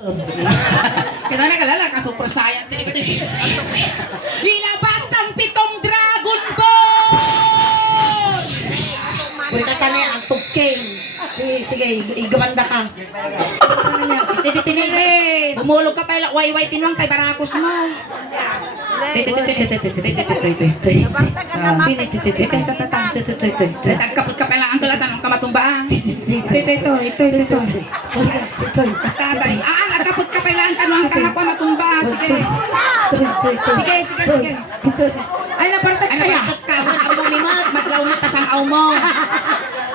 Kita na kalala ka super science din ito. Ilabas ang 7 Dragon Ball! Punta ka na ang tugking. Sige, igabanda ka. Ano niya? Tititinay. Bumulog ka pala. Way tinuang kay Barakos mo. Tagkapot ka pala ang kulatan ng kamatumbaan. Ito. Basta tayo. Nagkapot ka pala ang tanong ang kanapa matumbaan. Sige. Ay, napartag Ano kaya. ba ka? Ang mo mimat. Maglaw mo tas ang aw mo.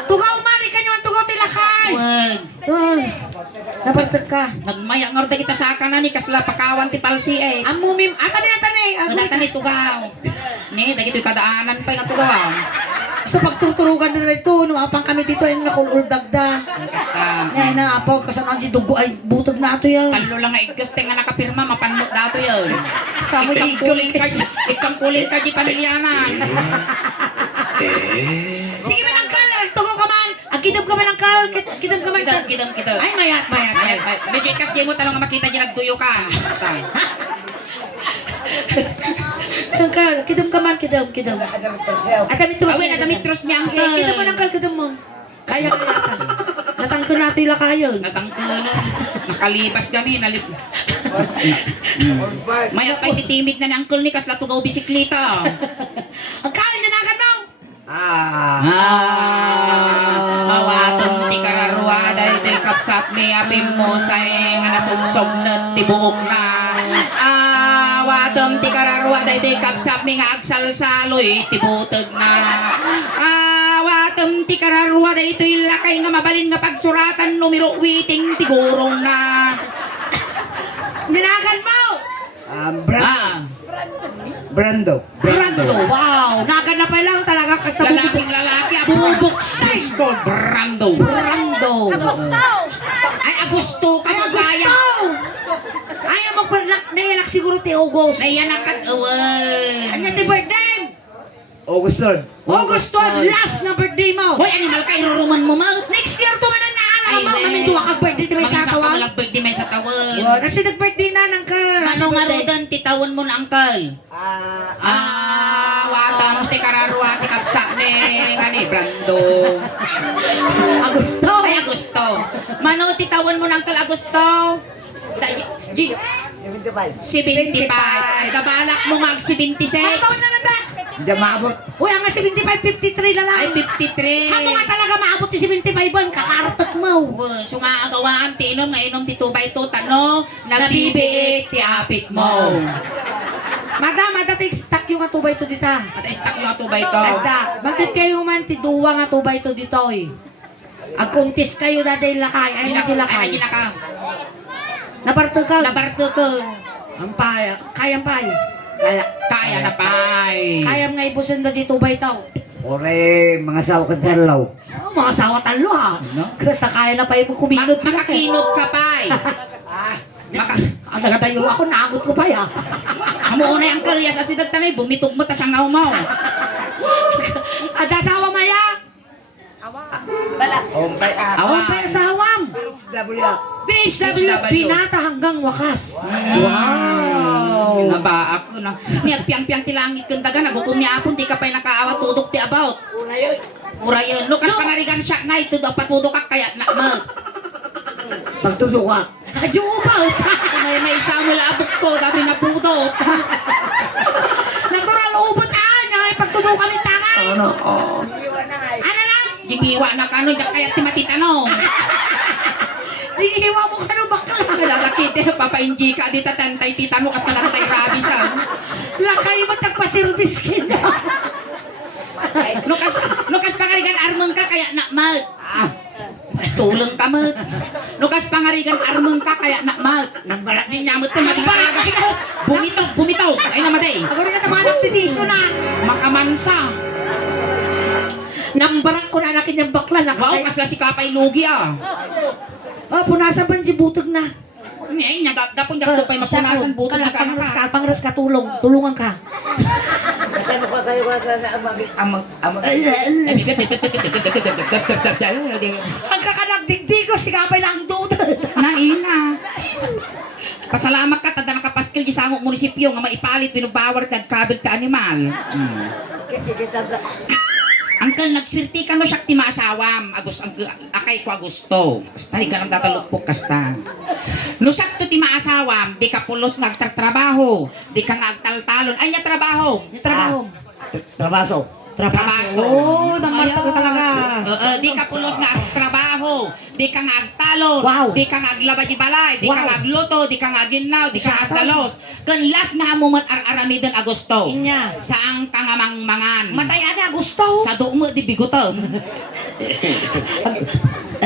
Tugaw man, ikanyo ang tugaw tilakay. Wag. Napartag ka. Nagmaya ng orda kita sa kanan ni kasla pakawan ti palsi eh. Ang mumim, atani. Data ni tugaw. Ni, dagito yung kadaanan pa yung tugaw. Sa pagtuturugan na ito, numapang kami dito ay nakulurdagda. Basta. Ngayon na, apaw, kasama si dugo ay butog na ito yan. Talo lang nga iguste nga nakapirma, mapanmot dato yun. Sama Ikang kuling card di pamilyanan. Sige man ang kal, tungo ka man. Ang kidam ka man ang kal, kidam ka man. Kidam. Ay, mayat. Medyo ikas di mo talong nga makita di nagduyo ka. Ang kal, kidam ka man, kidam. Adamit terus. Awin, adamit terus niya ang Sige, kidam man ang kal, kidam mo. Kaya ka. Natangko natin yung lakayon. Natangko na. Nakalipas kami. Mayat pa'y titimik na ni Uncle ni kasla tugaw bisikleta. Ang kal, nanakan mo. Awatong ti kararwa dahil ti kapsat may apim mo sa nga nasugsog na tibuok na. Awatong ti kararwa dahil ti kapsat may nga agsalsaloy tibutog na. Awatong ti kararwa dahil ito'y lakay nga mabalin nga pagsuratan numero witing tigurong na. Nanakan mo. Brando. Wow, nakan na pa lang talaga kasi Lalaking lalaki. bubuksay. Gusto, Brando. Ay, Agusto ka magkaya. Ayaw mo pa nayanak siguro ti August. Nayanak at awan. Anya ti birthday? August 3rd. August 12, last na birthday mo. Hoy, animal ka, iruruman mo ma. Next year to man ang naalaman mo. Maminduwa ka birthday ti may sa tawan. Birthday may sa tawan. Oh, nasi nag-birthday na nang ka. Ano nga rodan, titawan mo na angkal. Watang ti kararwa, ti kapsa ni nga ni Brando. Agusto. Ay, Agusto. Mano, titawan mo na angkal, Agusto. 75. Ay, kabalak mo nga 76. Ang taon na nanda. Diyan maabot. Uy, ang 75, 53 na lang. Ay, 53. Hamo nga talaga maabot ti 75 kakaratot mo. So nga agawaan ti inom nga inom ti 2x2 tano nabibiit ti apit mo. Madam, ti stock yung nga 2x2 dita. At stock yung 2x2. Ada, magtit kayo man ti duwa nga 2x2 dito eh. Agkuntis kayo na dahil lakay. Ay, na dahil lakay. Ay, ka. Naparto ka. Nabarto ko. Ang paya. Kayang paya. Kaya na pay. Kayang nga ibusin na dito ba ito? Ore, mga sawa ka talaw. Oh, mga sawa talo ha. Kasi kaya na pa yung kuminot. Makakinot ka pay. Ang nagatayo ako, naagot ko pa ya. Amo na yung kalyas asidag tanay, bumitog mo tas ang aw mo. Ada sawa maya. Ompay Awan pa yung sawam. W. BHW, pinata hanggang wakas. Wow. Naba ako na. Niyag piang-piang ti langit kung daga nagukom niya apon, di ka pa'y nakaawa tudok ti about. Ura yun. Lukas pangarigan siya nga ito dapat tudok ka kaya nakmag. Pagtutok ka. Adyo ubal. May siya mula abok ko, dati napudot. Natural ubot ay pagtudo kami tangan. Ano na? Gigiwa na ka nun, kaya timatitanong. Diiwa mo ka no bakla. Lalakit, papa-inji ka, di tatantay titano, kas kalantay rabies ha. Lakay mo tagpa-service kina. Lukas pangarigan armong ka, kaya nakmag. Tulong ka mag. Lukas pangarigan armong ka, kaya nakmag. Nagbarak din niya mo ito, talaga. Bumitaw. Ay namaday. Ako rin ka tamanang titiso na. Makamansa. Nambarak ko na nakin yung bakla. Wow, kasla si Kapay Lugi ah. Oh, punasan ba yung butog na? Ay, dapong dakdo pa'y mapunasan buto na ka na ka. Pangras ka tulong. Tulungan ka. Kasano ka kayo amang. Ang kakanagdigdig ko, si Kapay lang doon. Naina. Pasalamat ka tada nakapaskil di sa among munisipyo nga maipalit pinubawar kag kabil ka animal. Angkel nagswerte ka no siya ti maasawam akay ko Agusto. Basta di ka nang tatalupok kasta. No siya to ti maasawam di ka pulos nga agtrabaho, di ka nga agtaltalon. Ay nya trabaho. Yung trabaho. Trabaso. Trabaho. Oh, mamanta ko talaga. Di ka pulos nga agtrabaho, di ka nga agtalon, Wow. di ka nga aglaba di balay, di ka Wow. nga agluto, di ka nga aginaw, di ka nga Exacto. agdalos. Kun last nga mo mat aramidon Agosto. Inya. Saang ka nga mangmangan. Matay ana gusto. Sa dumo di bigutom.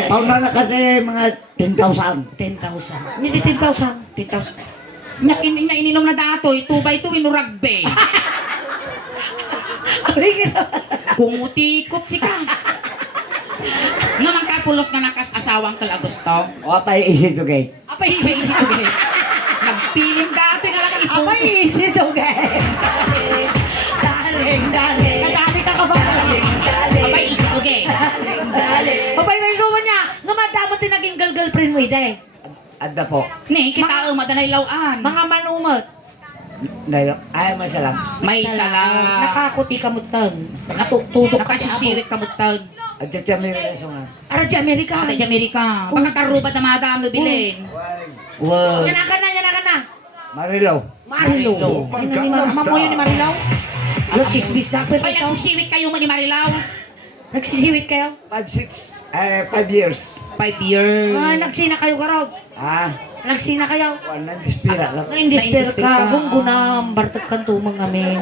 Paano na kasi mga 10,000. 10,000. Hindi 10,000. 10,000. Nya ininom na datoy, tubay to winuragbe. Kumutikot si ka. Nga man ka pulos nga nakas asawang kal Agosto. O pa isip to kay. Apay May easy. isip ko eh. Nagpiling datoy nga lang Apay ipuso. easy to guys. Daling. Nadali ka ba? Abay isip ko eh. Apay may suwa niya. Nga madamot din naging girlfriend mo ide. Adda po. Ni, kita madanay lawaan. Mga manumot. Dahil ay masalam. May sala. Nakakuti ka mo tag. Nakatutudok ka sa amo. Nakasisiwit ka mo tag. Adda siya meron na sunga. Ara di Amerika. Ate di Amerika. Makakarubat na madam no bilin. Wow. Yan ka na. Marilaw. Marilo. Marilo. Ay, ni Mama mo yun ni Marilaw? Alo, chismis na. Pero Ay, nagsisiwit kayo man ni Marilaw. nagsisiwit kayo? 5 years. 5 years. Ah, nagsina kayo ka raw. Ah, Nagsina kayo. wanan dispira lang. Na-indisper Na-indisper ka. ka. Gunggunam. Bartag kantumang amin.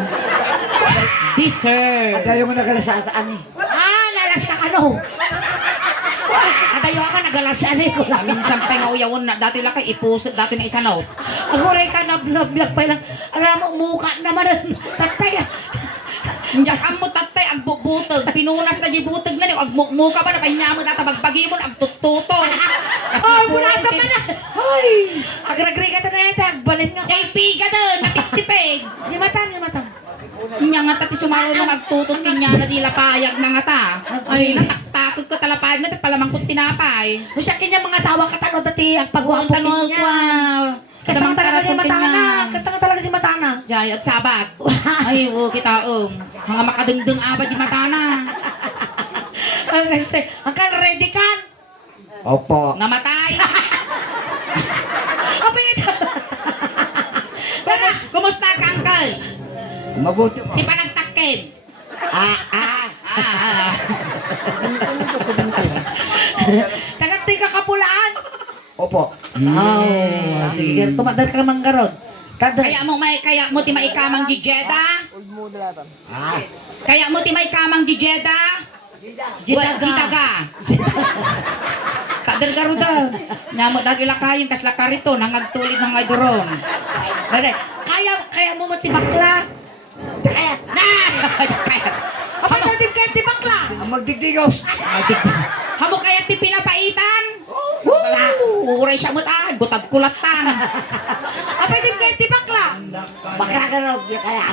Deserve. Adda yung nakalasaan eh. Ah, nalas ka kano. Atayo ako nagalasaan eh ko lang. Minsan pa nga uyawon na dati lang kay ipusit dati na isanaw. Ako rin ka nablab-blab pa lang. Alam mo, muka naman. Tatay. Ndiyak ang mo tatay agbubutog. Pinunas na di butog na ni agmukmuka ba na kanya mo tatabagbagi mo agtututo. Ay, bunasa man na. Ay. Agragri ka na ito. Agbalin nga. Kay piga doon, natiptipig. Di matang. Nya nga tati sumaro na magtutot kanya na di lapayag na nga ta. Ay, nataktakot ko talapayag na palamang kong tinapay. Masya kanya mga asawa ka tanong dati ang pagwapo Buwan tanong niya. ko. Kasi nga talaga di matana. Kasi nga talaga di matana. Jay, agsabat. Ay, kita Hanga makadengdeng apa di matana. Kasi, ang kan ready kan? Opo. Ngamatay. Apa ito? Kumusta ka, Uncle? Mabuti po. Di pa nagtakim. Ah. Tagantay ka kapulaan. Opo. Oh, sige. Tumadal ka manggarod. Kaya mo ti maikamang di Jeddah? Ah, Kaya mo ti maikamang di Jeddah? Jitaga. Kader garuda. Nyamot dati lakayin kas lakarito nangagtulid ng adoron. Bagay. Kaya mo matibakla. Kaya. Kaya. Apa natin kaya tibakla? ang magdigdigos. Hamo kaya ti pinapaitan? Uray siya mo gutag kulatan. Apa natin kaya tibakla? Bakla ka raw, di kaya.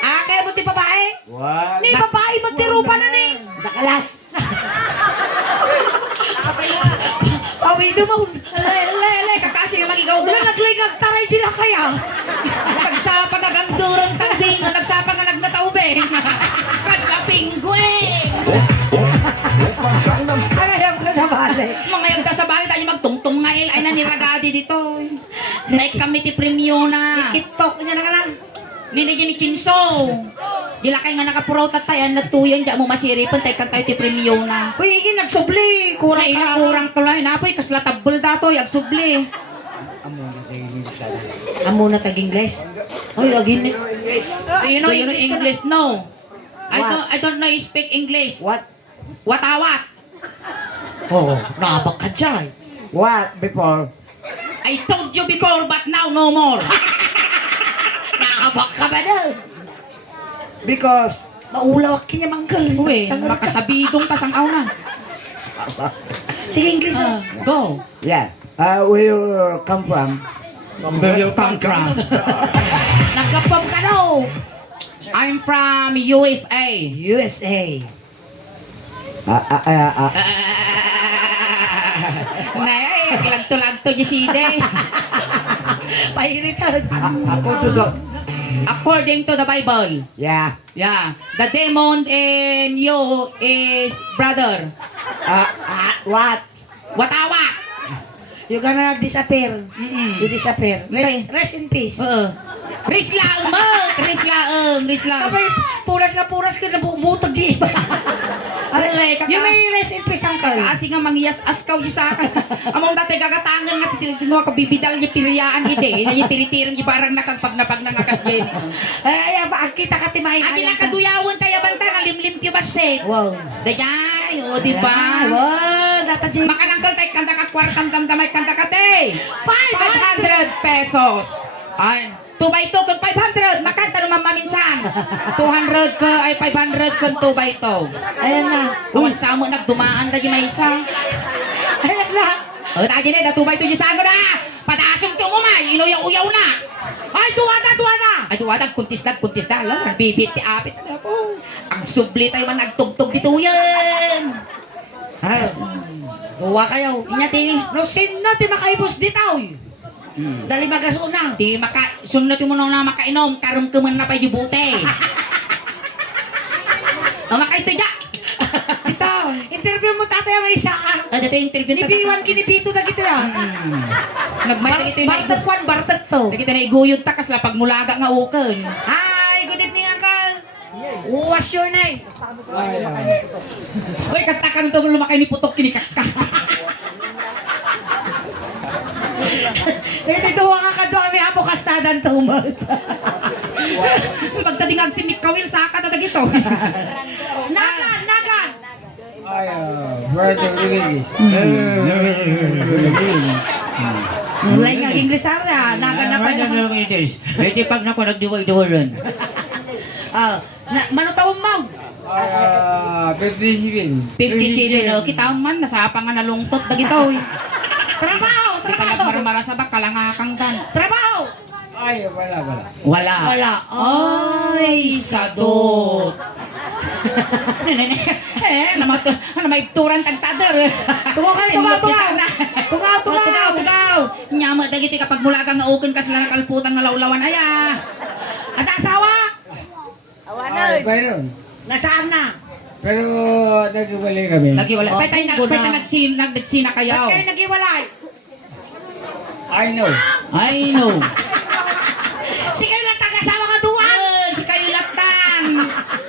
Ah, kaya mo ti babae? Wag. Ni babae mo ti rupa na ni. Nakalas. Pawido mo. Alay, kakasi nga magigaw Wala naglingag taray dila kaya. Nagsapa ka gandurong tanding, nagsapa ka nagnataubeng. Kasapingguin! Ayam ka sa bale. Mga yung sa bali tayo magtungtong nga ay naniragadi dito. Like kami ti premyo na. TikTok niya na ka lang. Nini ni Chinso. Dila kay nga nakapuraw tatayan na tuyon di mo masiripan tay kan tayo ti premyo na. Uy, ini nagsubli. Kurang Kuray ka. na kurang tuloy na poy kasla tabul dato yag subli. Amo na kayo minsan. Amo na tag-Ingles. Ay, agin. Yes. Do you know English ka na? English? No. What? I don't know you speak English. What? Watawat. Oh, nabak ka dyan. What before? I told you before but now no more. Nabak ka ba daw? Because Maulawak kanya manggal. Uy, Sangar ka. makasabidong tasangaw na. Sige, English. Go. yeah. Where you come from? Where you come from? Nagkapam ka no. I'm from USA. USA. Nay, lagto-lagto di side. Pairitan. Ako to the... According to the Bible. Yeah. Yeah. The demon in you is brother. What? Watawa. You're gonna disappear. Mm-mm. You disappear. Okay. Rest in peace. Rislaang mo. Rislaang. Kapag puras na puras ka na bumutog di iba. Alalay, kaka. You may rest in peace, uncle. Kasi nga mangyas askaw niya sa akin. Among dati gagatangan nga titingo ka bibidal niya piriyaan ide. Na niya piritirin niya parang nakagpag nangakas niya. Ay, kita ka timay. Agi nakaduyawon tayo banta na limlim piyo baset. Wow. Dayay, o di ba? Wow, data J. Makanangkal tayo kanta ka kwartam tamtamay kanta ka te. 500 pesos. Ay, 2x2 kung 500. Makanta naman maminsan. 200 ka ay 500 kung 2x2. Ayan na. Awan sa mo nagdumaan lagi may isa. Ayan na. O tagi na, 2x2 di sago na. Padasong to umay, inuyaw-uyaw na. Ay, tuwa na. Ay duwatag kuntis na. Alam, bibit ti apit na po. Ang subli tayo man nagtugtog dito yan. Ay, tuwa kayo. Inyati. No sin na, di makaibos ditaw. Dali magasuna. Di sunod mo na makainom, karum kuman na pa yung bute. O makaito dya. Dito. Interview mo tatay may isa. Dito yung interview. Nibiwan kinipito na gito yan. Nagmay na gito yung Bartag kwan, bartag to. Nakita na iguyod ta kasla pag mulaga nga ukan. Hi, good evening, uncle. What's your name? Uy, kasta ka nito lumakay ni putok kinikakka. Tuwa nga ka doon, may apo kastadan tumot. Pagdating si Mikawil sa akata dagito. Nagan! Brother Religious. Mulai nga English ara, nagan na pa na. Pwede pag naku nagdiwa-diwaran. Manutawang mo. 57. 57 o kita man nasa pa nga nalungtot dagito. Trabaho! Di pa nagmaramara sa bak kalangakang tan. Trabaho! Ay, wala. Wala. Ay, sadot. May turan tagtader. Tugaw. Nyama dagiti kapag mulaga nga ukon ka sila nakalputan nga lawlawan aya. Ang asawa? Ay, mayroon. Nasaan na? Pero nagwalay kami. Lagi wala. Pwede nagsina kayo. Ba't kayo nag-iwalay? I know. I know. Si kayo lang taga-asawa nga duwan! Si kayo latan.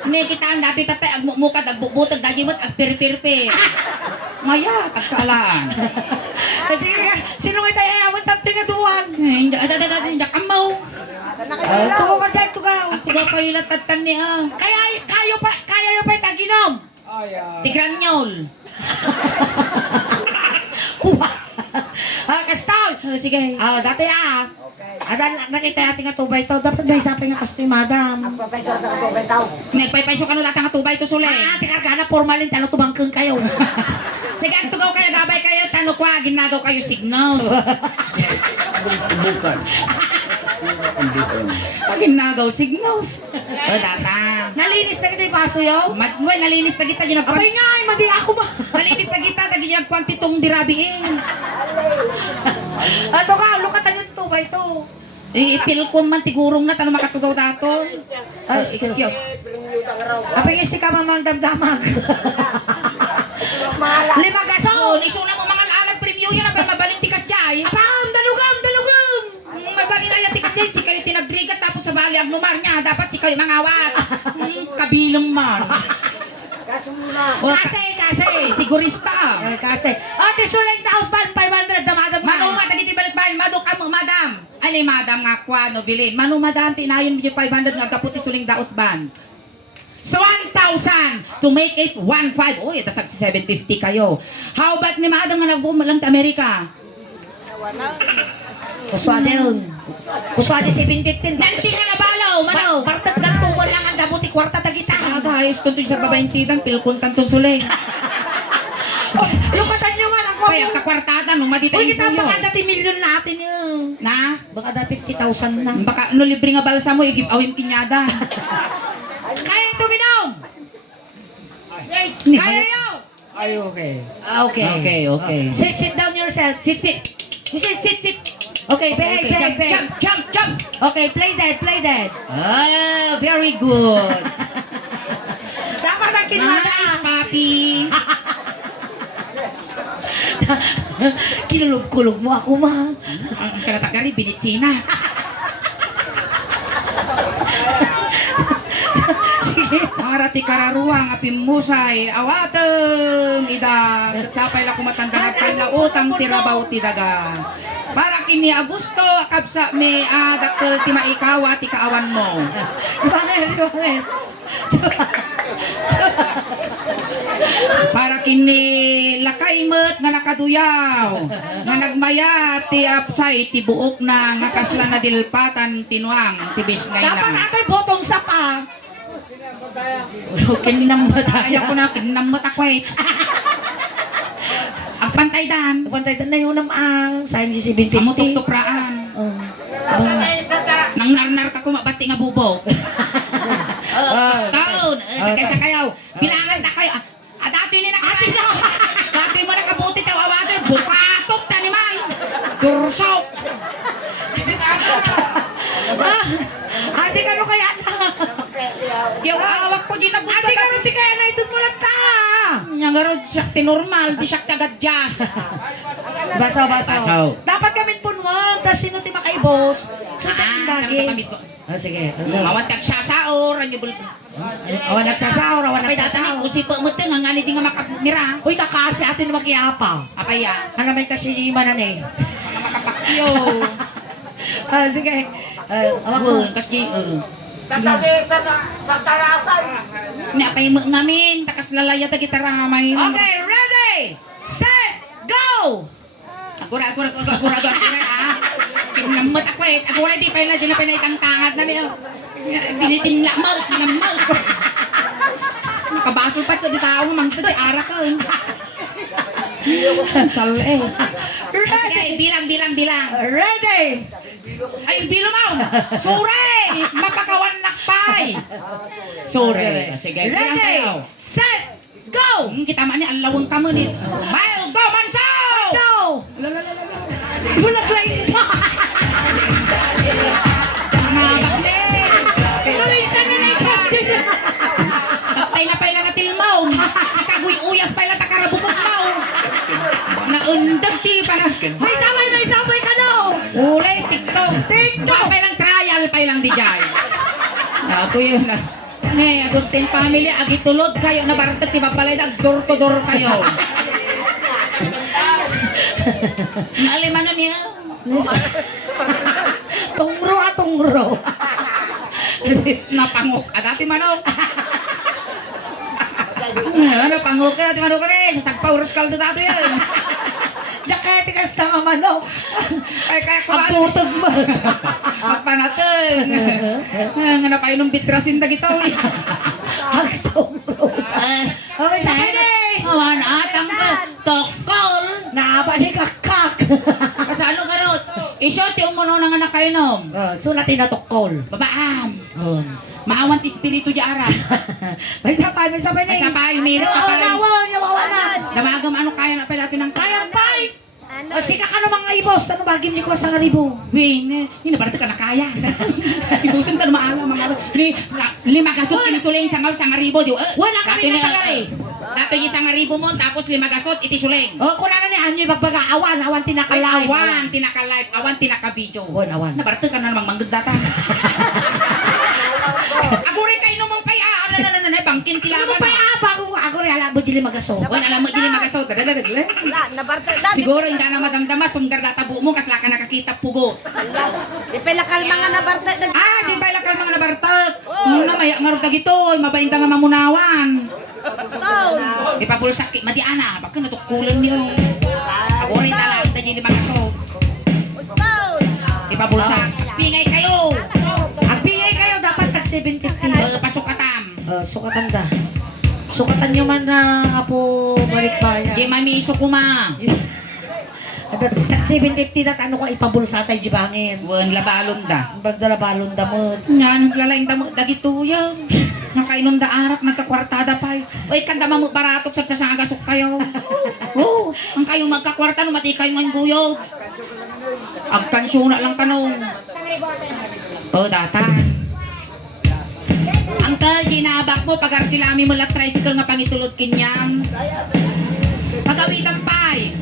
Ni kita ang dati tatay agmukmukad agbubutag dagimot agpirpirpe. Maya tagkaalaan. Sige nga, sino nga tayo ayawat ang tigaduwan? Hindi amaw. Tuko ka dyan, tugaw. Ako daw kayo latatan ni Kaya yung pa itaginom. Ay, Tigranyol. Kastaw. Sige. Dati nakita natin nga tubay to. Dapat may sabi nga kasi madam. Nagpaypayso ka no data nga tubay to sule. Tikargana formalin, talo tumangkang kayo. Sige, ang tugaw kayo, gabay kayo, tanong kwa, ginagaw kayo signals. subukan. Ginagaw signals. O, data. Nalinis na kita yung paso yaw. Uy, nalinis na kita, ginagkwan. Abay nga, madi ako ba? Nalinis na kita, ginagkwan titong dirabiin. Ato ka, lukatan yung tubay to. Ipilkon man tigurong na, tanong makatugaw dato. Excuse. Abay nga si ka mamang damdamag. 5 gaso. Nisuna mo mga alag preview yan, abay mabalintikas jay. Apam, dalugam. Magbali na yan, kasi si kayo tinagrigat tapos sa bali agnumar niya, dapat si kayo mangawat. Kabilang man. Kasi. Sigurista. Kasi. Ate, suling taos ban, 500 na madam. Manuma, tagiti balik ba? Madok ka mo, madam. Ano yung madam nga kwa, no, bilin. Manuma, madam, tinayon mo yung 500 nga kaputi suling daos ban. So 1,000 to make it 1,500. Uy, tasag si 750 kayo. How about ni madam nga nagbumalang ta Amerika? Kuswade yun. Kuswade 715. Ganti nga na balaw, manaw. Bartag gantungan lang ang dabuti kwarta tagita. Guys, kung sa babaintitan, pilkuntan tong sulay. Lukatan nyo man ang Kaya kakwartada, nung matita Uy, yung kita puyo. baka dati milyon natin yun. Na? Baka dati 50,000 na. Baka no libre nga balsa mo, igib awim kinyada. Kaya tuminom! Kaya yun! Ay, okay. Okay. Okay. Sit down yourself. Sit. Okay, behave, behave, Jump, behave. jump, jump, jump. Okay, play dead, play dead. Ah, very good. Dapat ang kinmada. Nice, papi. Kinulog-kulog mo ako, ma. Ang kanatagari, binitsina. Sige. Marati kararuang apim musay, awatem, ida, sapay la kumatanda na palautang tirabaw ti daga. Para kini Agusto, akabsa me dakkel ti maikawa ti kaawan mo. Bakit? Para kini lakay met nga nakaduyaw, nga nagmaya ti apsay ti buok na nga kasla na dilpatan tinuang tibis ngay Dapat na. ako'y botong sapa. Kinamata. Ayaw ko na kinamot akwets. Ang pantay dan, Pantay na yun ang sa NG750. amo tuktupraan. Oh. Nang narnar ka kumabati nga bubog. Stone, sa kayaw. Bilangan ta kayo. Dati ni nakaray. Dati mo nakabuti tayo awater. Bukatok taniman. Dursok. Ate ka no kaya na? Yung awak ko ginabuti. Ate ka no ti kaya na itong mulat ka? Yang garod siya tinormal. Di siya tagad jazz. Basaw. Basaw. Dapat kami punwang. Tapos sino ti makaibos? So, lagi. Oh, sige. Mawat kagsasaor. Ano yung Awan nagsasaw, awan Apay nagsasaw. dasanin. Usipa mo ito. Nga di nga makamira. Uy, kakasi atin na mag-iapa. Apay ya. Ano may kasi manan eh. Mga makapakyo. Sige. Awak ko. Kasi Tatagisa na sa tarasan. ni apay mo ngamin. Takas lalaya ta kita ramay. Okay, ready, set, go! Agura. Kinamot ako eh. Agura di pala itang tangat na niyo. Binitinlamal. Nakabasol pa ito di tao. Mangta di arak ka. Sal eh. Ready, Bilang. ready, Ay, bilumaw! Sure! Mapakawan nakpay! Sure. Sige, bilang ready, tayo. set, go! Kita man ni, ang lawang ka mo ni. Mayo, go, mansaw! So, bulag lain pa. Ngabak ni! Lumisan na lang question. Payla na tilmaw. Si kaguy uyas payla takarabukot maw. Naundag ti pa na. May sabay ka no. Ulay, TikTok. TikTok. Paylang trial, paylang di jay. Ako yun na. Ne, Agustin family, agitulod kayo na baratot ti papalay dag door to door kayo. Maliman na niya. Tungro. Napangok. Dati manok. Napangok ka. Dati manok ka rin. Sasagpa uros kaldo dato yan. Jakete ka sa manok. Ay, kaya ko Ang putog mo. Magpanateng. Nga napainom bitrasin dagito. Ang tungro. Okay, sabay na eh. Awan atang ka. Tokol. Naaba ni kakak. Kasi ano garot? Isyot yung muno na nga nakainom. So natin na tukol. Babaam. Maawan ti espiritu di ara. May sabay na eh. May sabay, umirit ka pa rin. Nawawalan. Damagam ano kaya na pala ito ng Kaya pa O sika ka naman nga ibos. Tanong bagim niyo ko sa ngaribo. Wing, hindi na ka na kaya. Ibusin ka na maalam mga ni lima gasot kinisuling sa ngaribo di. Wala kami na tagari. Dato yung isang ngaribo mo tapos lima gasot itisuleng. O kuna na ni Anyo ibagbaga awan tinakalaw. Awan tinaka-live, awan tinaka-video. Awan. Nabarto ka na namang manggod data. Agure kay no mong paya. Ano bangkin Ano tilawan. pa apa ako rin alam mo dili magaso. Wala alam mo dili magasot ka dadagle. Siguro hindi ka na madamdama sumgar data buo mo kasla ka nakakita pugot. Ipilakal mga nabarta. Di ba lakal mga nabartot? Muna maya nga ruta gito, mabainta nga mamunawan. Stone. Ipapulsak madiana, baka natukulan niyo. Agure talaga ita di magasot. Stone. Ipapulsak. Pingay kayo. Ang pingay kayo dapat tag 750. Pasukatam. Sukatan da. Sukatan nyo man na apo balikbayan. Di mamiso kuma. At 750 dat ano ko ipabulsa tayo jibangin. Wan labalon da. Bagdala balon damot. Nga naglalaing damo dagito yan. Nakainom da arak nagkakwartada pa. Oy kanda mamut baratok sa sasagasok kayo. Oh, ang kayo magkakwarta no mati kayo ng guyog. Agkansyon na lang kanong. Oh, datan. Uncle, ginabak mo, pag-artilami mo lang tricycle nga pangitulod kinyam. Pagawitan pa'y.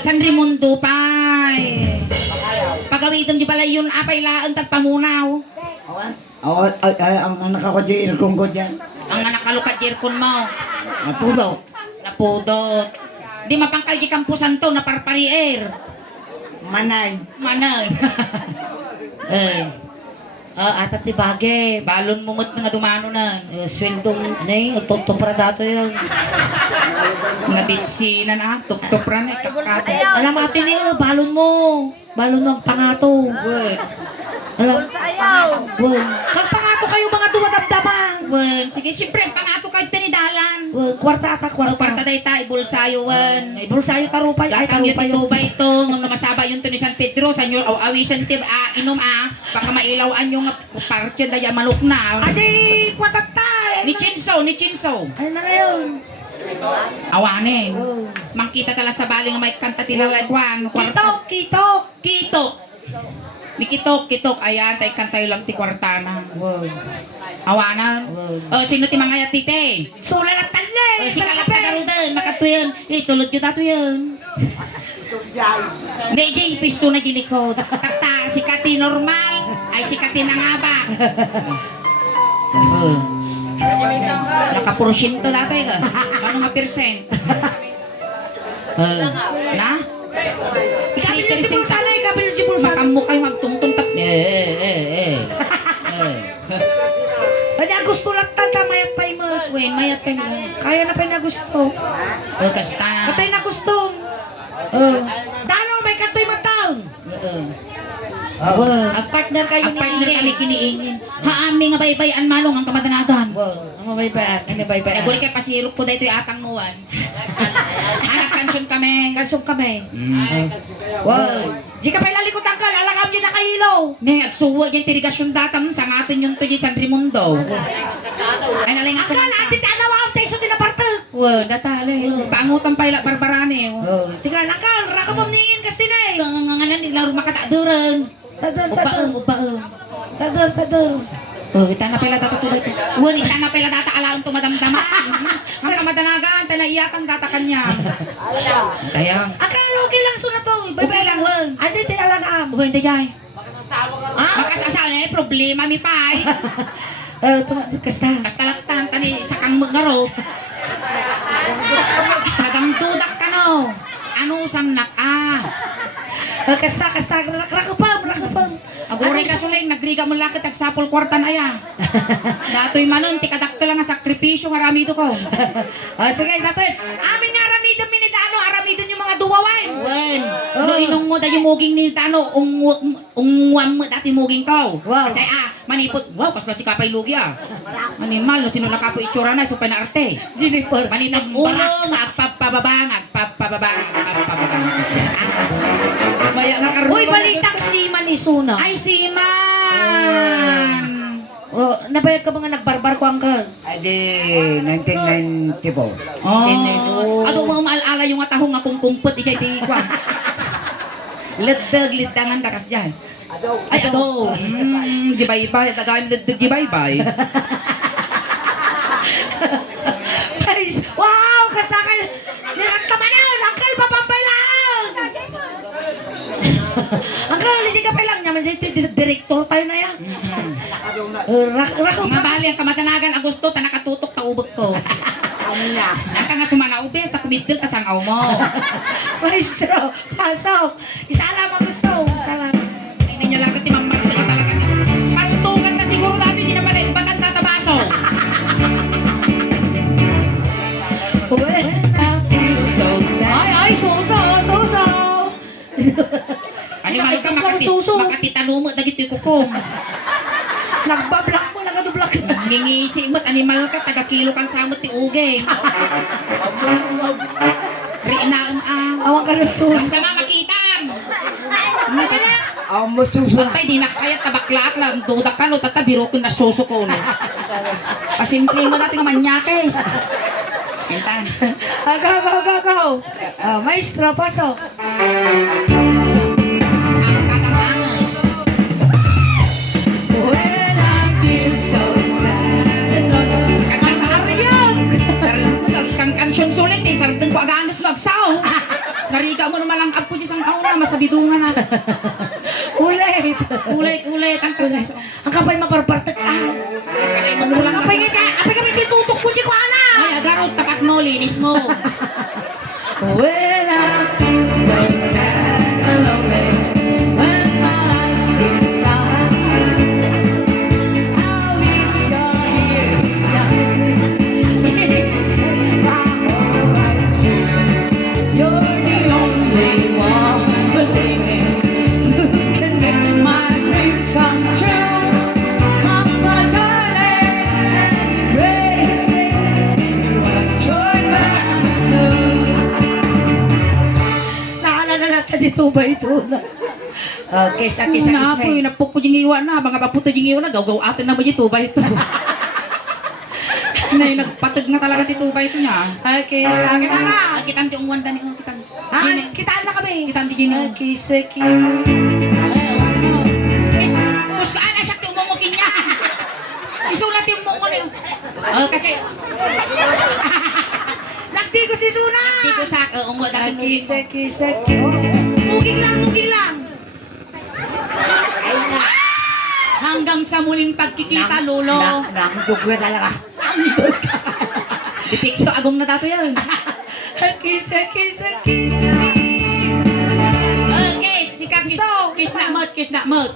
San Raimundo pa'y. Pagawitan di balay yun, apay laan tag pamunaw. Ang anak ako dyan, irkong ko dyan. Ang anak kalukat jirkon mo. Napudok. Napudot. Di mapangkal di kampusan to, naparparier. Manay. Manay. Atat ti bagay. Balon mo mo't nga dumano na. Sweldong, nay, tupra dato yun. Nabitsinan tup-tupran eh, kakado. Alam mo, ate niya, balon mo. Balon mo ang pangato. Word. Alam, Sa ayaw. kang pangato kayo mga duwadamdaman. Word. Sige, siyempre, pangato kayo tinidalan. Kwarta ata, O, kwarta. parta day ta, ibulsayo, wan. Bulsayo tarupay, ay Gatang yun tarupay ito ba ito, ngam na masaba yun to ni San Pedro, sa inyo, awisan tib, inom baka mailawan yung partyan daya maluk na. Adi, kwatat ta. Ni Chinso. Ay na ngayon. Awanin. Wow. Mangkita tala sa bali nga may kanta tilalagwan. Kitok, kitok. Kitok. Ni kitok. Ayan, tay kantay lang ti kwartana. Awanan. Sino ti mga yatite? Sula ng tanle. Si kalap na garudan, makatuyan. Tulad nyo tato yun. Hindi, Jay, pisto na gilikod. Tata, si Kati normal, ay si Kati nangaba. Nakaporsyento dati ka. Ano nga percent? Na? Ikabil yung jibulsana, ikabil yung jibulsana. Makambo kayo magtungtong tap. Ano ang gusto lang tata, mayat pa mo. Wen, mayat pa nila. Kaya na pa na gusto. Kasta. Katay na gusto. Dano, may katoy matang. Ang partner kayo Ang partner kami ni kiniingin. Haami nga baybayan manong ang kamadanagan. Ang mabaybayan, ang mabaybayan. Naguri kay pasirok ko dahito yung atang nuwan. Anak kansyon kami. Kasong kami. Wow. Di ka pa ilalikot ang kal, alakam di na kahilaw. Ne, agsuwa dyan tirigasyon datam sa ngatin yung to di San Raimundo. Ay naling ako. Akala, ati tanawa ang teso din na partag. Wow, datali. Pangutan pa ila barbarane. Tiga, nakal, rakamam ningin kasi na eh. Kanganganan nila rumakataduran. Tadal, Ubaeng. tadal. Oh, kita na pala data tuloy. Wan, kita na pala data alaang tumadamdaman. Ang kamadanagan, tanaiyakan data kanya. Kaya. Akala, okay lang suna to. Okay lang, wan. Adi, ti alakam. Wan, hindi jay. Makasasawa na problema mi pay. Tumadit kasta. Kastalatan, tani sakang magarot. Sagang dudak ka no. Ano samnak Kasta, rakapam. Agore ka suling, nagriga mo lakit agsapol kwartan aya. Datoy manon, tikadak ka lang nga sakripisyo nga rami ito ko. Sige, natin. Amin nga aramidon minitano, aramidon yung mga duwawan. Wen, no inong mo dahil muging ni Tano, ungwam mo dati muging ko. Wow. Kasi manipot, wow, kasla si Kapay Lugi Manimal, no sino nakapo itsura na, so arte. Jennifer. Maninag ulo, agpapababang. Maya nga karoon. Uy, balitang si Manisuna. Ay, si Man! Nabayag ka mga nagbarbar ko, Uncle? Ay di 1994. Oh. Ado mo maalala yung atahong nga kung kumpot ikay ti kwa. Liddangan ka kas dyan. Ay, ado. Gibaybay. Tagay liddag gibaybay. Guys, wow! Kasakal! Niraktaman yan! Uncle, papampay lang! Uncle, hindi ka pa lang naman. Direktor tayo na yan. Nga bali ang kamatanagan Agosto, ta nakatutok ta ubog ko. Naka nga sumanaubes, ta kumidil ka sang aw mo. Maestro, pasok. Isalam ang gusto. Isalam. Hindi niya lang kati Marta yung talaga niya. Paltungan na siguro dati, hindi na pala imbatan tatabaso. Ay, suso. Animal ka, Suso. makatitano mo, dagito yung kukum. Nagbablak mo, nagadublak. Ngingisi mo't animal ka, taga-kilo kang samot ti ugeng. Rinaang Awang ka ng suso. Basta mamakitam. Ang masusunod. Bantay, di na kaya tabaklaak lang. Dudak ka, no, tatabiro ko na suso ko, no. Pasimple mo natin nga manyakes. Pintan. Agaw. Maestro, pasok. Ulit. Ulit ang tagas. Ang kapay maparpartak ka. Kanay magkulang ka. Kapay nga, kapay kami titutok mo, di ko alam. Ay, agarot, tapat mo, linis mo. When I feel so sad and lonely, when my life seems gone, I wish you're here beside me. It's my whole life too. You're the only one who's singing, who can make my dreams come true. Come on, darling, embrace me. This is what you're gonna do. Naalala natin si Tubay ito na. Okay, sakis Na po, napok ko yung iwan na. Mga paputo yung iwan na. Gaw-gaw atin na ba yung tubay ito? Nagpatag na talaga yung tubay ito niya. Okay, sa akin na nga. Kitang yung wanda ni kitang. Ha? Kitaan na kami. Kitang di Gini. Okay, sakis. Tapos ala siya yung mumukin niya. Isulat yung mumukon niya. Kasi Nakti ko si Suna. di ko sa ungo dati Okay, mugin mo. sakis, sakis. Muging lang, muging lang. Hanggang sa muling pagkikita, Lolo. Nangdog na talaga. Dipikto agong na tato yan. Okay, sakis, sakis. Okay, sika kiss na mot, kiss na mot.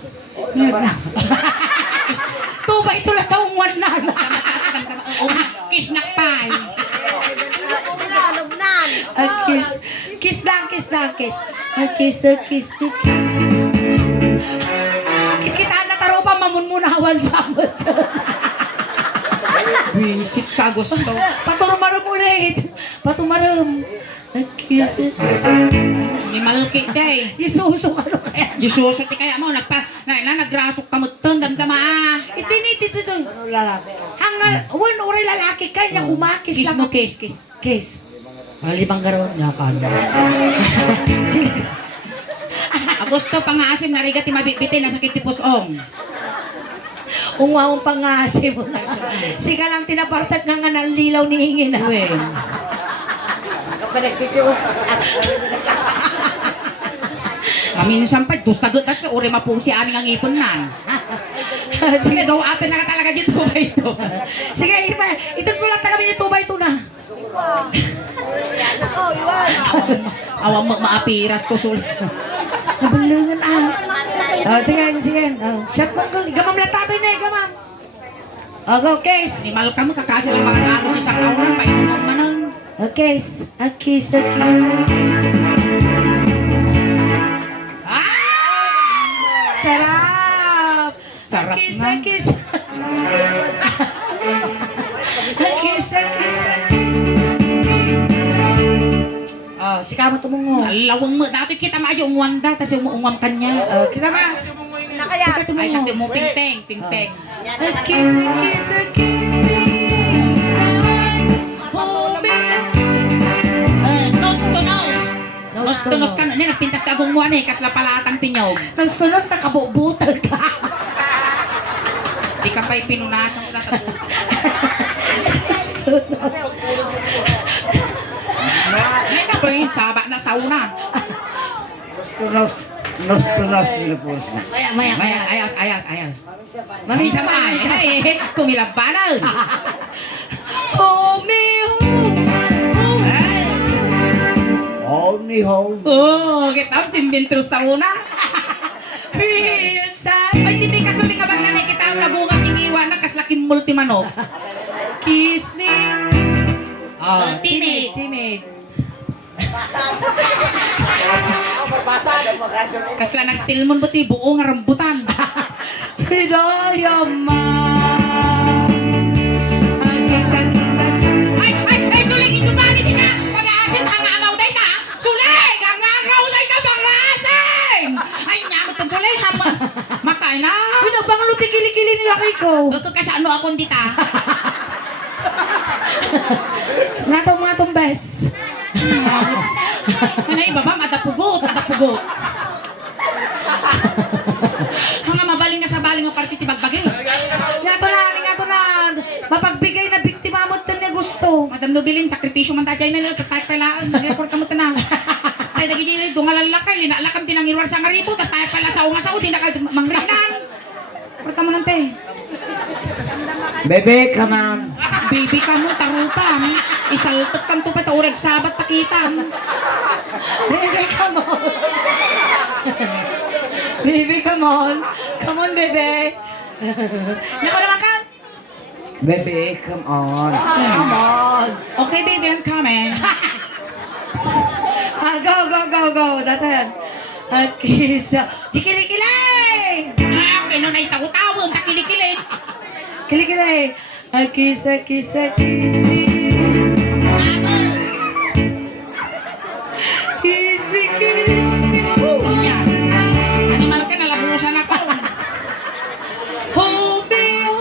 Tubay ito lang taong wala na. Kiss na pay. Lubnan. Kiss. Kiss lang, kiss lang, kiss. Kiss, kiss, kiss. Kikitaan na taro pa, mamunmunawan sa amot. Visit ka gusto. Paturumarum ulit. Patumarum. Kiss. Ni malki day. Isuso ka no kaya. Diyos ti kaya mo nagrasok ka mo damdama ah. Itinit ito. Hangal, wan oray lalaki kanya kumakis Kiss lang. mo, kiss, kiss. Kiss. Limang garon niya ka. Agosto pangaasim na riga ti mabibitin na sakit ti pusong. Ungwawang pangasi mo na. Sika lang tinapartak nga nga nalilaw ni Ingin na. Uwe. Maminsan pa, sagot at uri mapusi aming ang ipon nan. Sige, daw atin na ka talaga dito ba ito? Sige, Irma, ito po lang kami yung tubay ito na. Awang maapiras ko sul. Nabalangan sige, sige. Shot mo, gamam lang tato na gamam. Okay, Ni Malka mo kakasal ang mga naros isang aunan, painuman manang. okay, kiss, kiss, kiss. Sarap! Sarap kiss, nga. kiss. Kiss, kiss, kiss. Oh, si Kama tumungo. Alawang mo, dati kita maayo umwanda, tas umuungwam kanya. Kita ma. Nakaya. Sika Ay, siya tumungo. mo pingpeng, pingpeng. Kiss, kiss, kiss me. Hold me. Nose to nose. Nose Nose to to nose nose. ka na. Nagpintas ka agong muwan eh, kasla palatang tinyog. Nagstunos na kabubutag ka. Di ka pa'y pinunasan ko natabuti. Sunod. Ngayon na bro, yun, saba na sauna. Nos tinapos na. Maya. Ayas, ayas, ayas. Mamisa Mamisa pa. pa, ay, kumilabanan. Hold me home. Home. Oh, kita simbintro sauna. Real side. Ay, hindi ka suling kaban na kita ang lagungan yung iwan na kaslaking multimanok. Kiss me. Timid. Timid. Kasla nagtilmon buti, buo nga rambutan. Hidayah ma. Kiss. Ay, suling ito bali din na. Pag-aasin, hangangaw day ta. Suling, hangangaw day ta, pag-aasin. Ay, nyamot ang suling, makain na. Uy, nagbangalo ti kili-kili nila kay ko. Huwag ka kasano akong dita. Nga tong bes. Kanay baba, adapugot. Mga mabaling nga sa baling ang party tibagbagay. Nga to na. Mapagbigay na biktima mo ito niya gusto. Madam Nobilin, sakripisyo man tayo na nila, tatay palaan, nag-record ka mo tanang. Tay, nagigilin Ay, dungalalakay, linalakam tinangiruan sa ngaribo, tatay pala sa ungasaw, di na kayo mangrinan. Perta mo nante. Bebe, come on. Baby ka mo, tarupan. Isaltot kan to pa taureg sabat takitan. Baby, come on. Baby, come on. Come on, baby. Nako naman ka. Bebe, come on. Come on. Okay, baby, I'm coming. Go. Datan. Kiss. Kikilikilay. Ah, okay, no, naitaw-tawon, takilikilin. Kilikilay. Kiss me. Kiss me. Yan. Animal ka, nalabusan ako. Hold me on.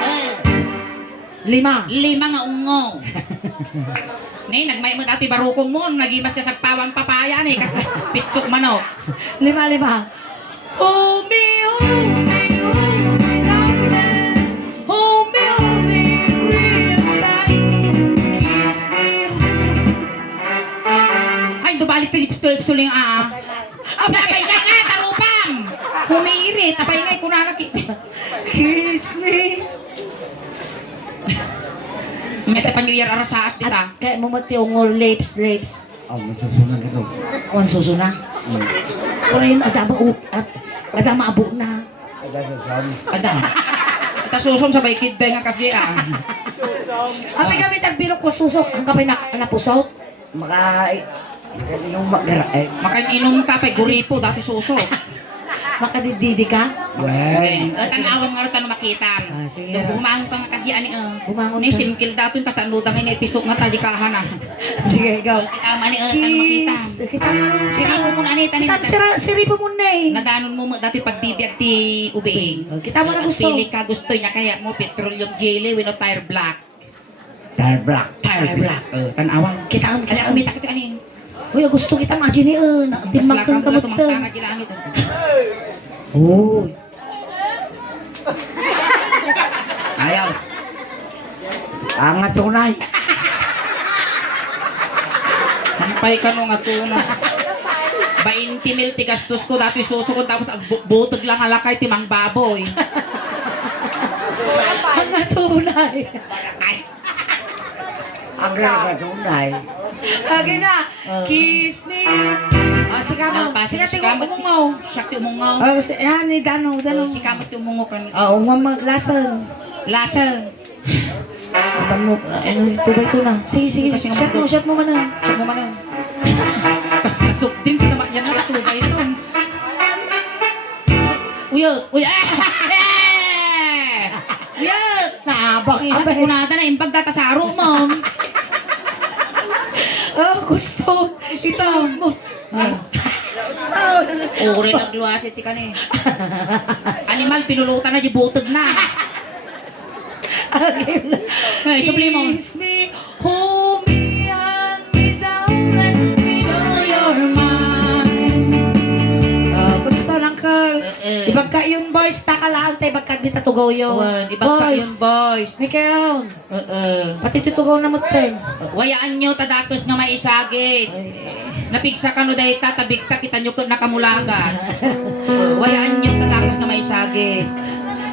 Eh, 5. 5 nga ungo. Nay, nagmay mo dati barukong mo, nagimas ka sa pawang papaya ni, kas pitsok manok. 5. Hold me, darling. Hold me real tight. Kiss me. Ay, dubalik ka ipsuling Napay ka nga, tarupam! Humirit, napay nga, kunalaki. Kiss me. Ngete pa New Year arasaas dita. Kaya mo mati ungol lips. Oh, masusunan ka to. Wan susuna. Ora yun, adama abo na. Ada. Ata susom sa baykid nga kasi Apay kami tagbilok ko susok. Ang kapay napusaw. Yung magara, Makainom ka pa guripo dati suso. Makadididi ka. Okay. Tanawang nga rin tanong makita. Sige. Bumangon ka nga kasi ani Bumangon ni ka. simkil dato yung kasanudang nga episode nga tadi kahan Sige, go. Kita mani tanong makita. Kita mo. Siripo mo na ni tani Siripo mo na eh. nadanon mo dati pagbibiyag ti ubiing. Kita mo na gusto. Pili ka gusto niya kaya mo petroleum jelly with no tire black. Tire black. Tire black. Tanawang. Kita mo. Kaya kumita kita ani. Uy, gusto kita majini timbangkan ka mo to. Tumangtanga gila angit. Oh. Ayos. Ang tunay. Hampay ka nung atuna. 20 mil tigastos ko dati suso ko tapos agbutog lang halakay timang baboy. Ang tunay. Ang ka tunay. Okay na. Kiss me. Sika mo. Sika Sikamot tingo mo. Siyak ti umungaw. Yan ni Dano. Sikamot ti umungaw kan. Maglasan. Lasan. Aban mo. Ano dito ba ito na? Sige. Kasi nga Shot mo man na. Siya mo man. Tas nasuk din sa tama yan na katubay nun. Uyot. Uyot. Naabak Ina kunada na impag datasaro mo. Gusto. Ito mo. Ore nagluasit si kani. Animal pinulutan na di butog na. Ay, supli mo. Kiss me, hold me, hug me down, let me know you're mine. Gusto lang ka. Ibag ka yun, boys. Taka lang tayo, bagkat di tatugaw yun. Ibang ka yun, boys. Mikael, pati titugaw na mo tayo. Wayaan nyo tadatos nga may isagit. Napigsa ka no dahil tatabigta kita nyo nakamulagan. Wayaan nyo tadatos nga may isagit.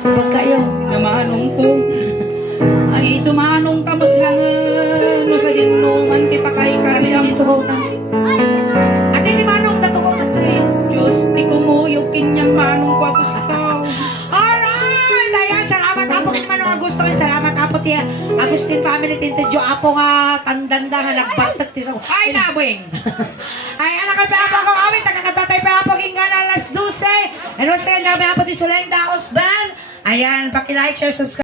Ibag ka yun. Namanong ko. Ay, dumanong ka lang no sa dinungan ti pakay ka Kami lang. di tugaw na. Ate ni Manong, tatugaw na tayo. Diyos, di kumuyog kinyang manong ko gusto. Alright! Ayan, salamat apo kin Manong Augusto. Salamat apo ti Agustin family tinto apo nga kandanda nga nagbartag ti sa. Ay, nabwing! Ay, anak ka pa ako kami, tagakatatay pa ako kinggan alas 12. And once again, dami ako ti Solenda Osban. Ayan, paki-like, share, subscribe.